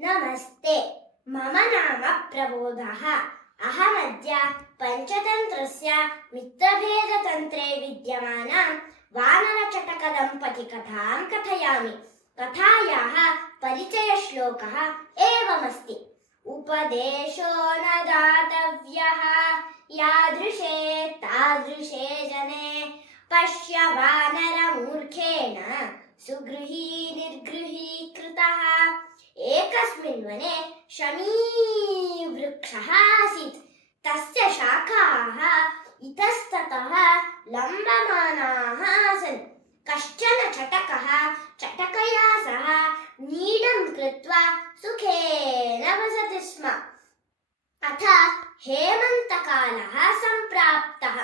नमस्ते, मम नाम प्रबोधः। अहमद्य पञ्चतन्त्रस्य मित्रभेदतन्त्रे विद्यमानां वानरचटकदम्पतिकथां कथयामि। कथायाः परिचयश्लोकः एवमस्ति। उपदेशो न दातव्यः यादृशे तादृशे जने, पश्य वानरमूर्खेण सुगृही निर्गृही कृतः। एकस्मिन् वने शमीवृक्षः आसीत्। तस्य शाखाः इतस्ततः लम्बमानाः आसन्। कश्चन चटकः चटकया सह नीडं कृत्वा सुखेन वसति स्म। अथ हेमन्तकालः सम्प्राप्तः।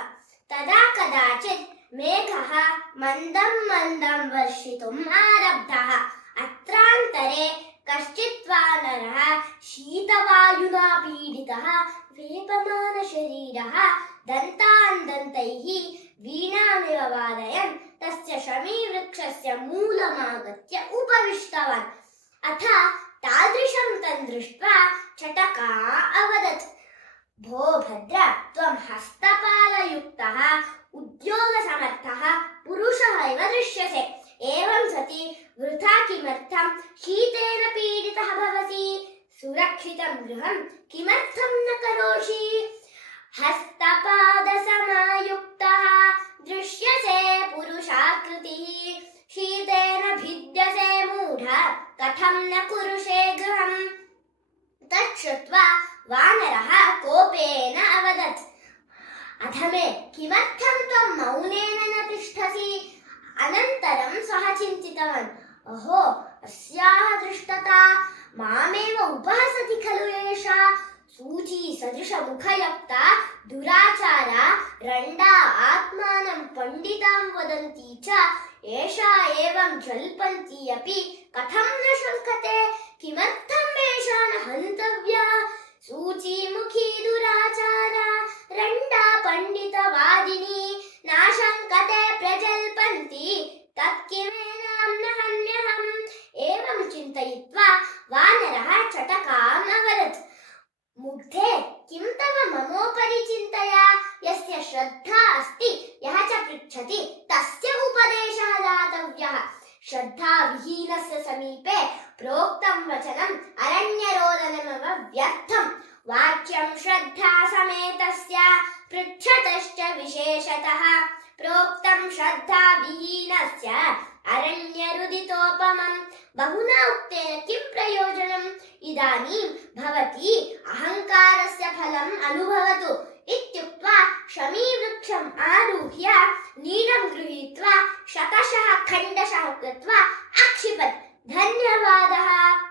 तदा कदाचित् मेघः मन्दं मन्दं वर्षितुम् आरब्धः। अत्रान्तरे कश्चित् वानरः शीतवायुना पीडितः वेपमानशरीरः दन्तान् दन्तैः वीणामिव वादयन् तस्य शमीवृक्षस्य मूलमागत्य उपविष्टवान्। अथ तादृशं तं दृष्ट्वा चटका अवदत्, भो भद्र, त्वं हस्तपालयुक्तः उद्योगसमर्थः पुरुषः इव दृश्यसे। एवं सति वृथा किमर्थं शीतेन पीडितः भवसि? सुरक्षितं गृहं किमर्थं न करोषि? हस्तपादसमायुक्तः दृश्यसे पुरुषाकृतिः, शीतेन भिद्यसे मूढ, कथं न कुरुषे गृहम्? तच्छ्रुत्वा वानरः कोपेन अवदत्, अधमे, किमर्थं त्वं मौनेन न तिष्ठसि? अनन्तरं सः चिन्तितवान्, अहो, अस्याः दृष्टता मामेव उपहसति खलु एषा। सूचीसदृशमुखयुक्ता दुराचारा रण्डा आत्मानं पण्डितां वदन्ती च एषा एवं जल्पन्ती अपि कथं न शङ्कते? किमर्थम् एषा न हन्तव्या? सूचीमुखी दुराचारा रण्डा पण्डितवादिनी नाशङ्कते प्रजल्पन्ति तत्किमेनां न हन्यहम्। एवं चिन्तयित्वा वानरः चटकाम् अवदत्, मुग्धे, किं तव ममोपरि चिन्तया? यस्य श्रद्धा अस्ति, यः च पृच्छति, तस्य उपदेशः दातव्यः। श्रद्धाविहीनस्य समीपे प्रोक्तं वचनम् अरण्यरोदनमेव व्यर्थम्। वाच्यं श्रद्धा समेतस्य पृच्छतश्च विशेषतः, प्रोक्तं श्रद्धाविहीनस्य अरण्यरुदितोपमम्। बहुना उक्तेन किं प्रयोजनम्? इदानीं भवती अहङ्कारस्य फलम् अनुभवतु इत्युक्त्वा शमीवृक्षम् आरुह्य नीडं गृहीत्वा शतशः खण्डशः कृत्वा अक्षिपत्। धन्यवादः।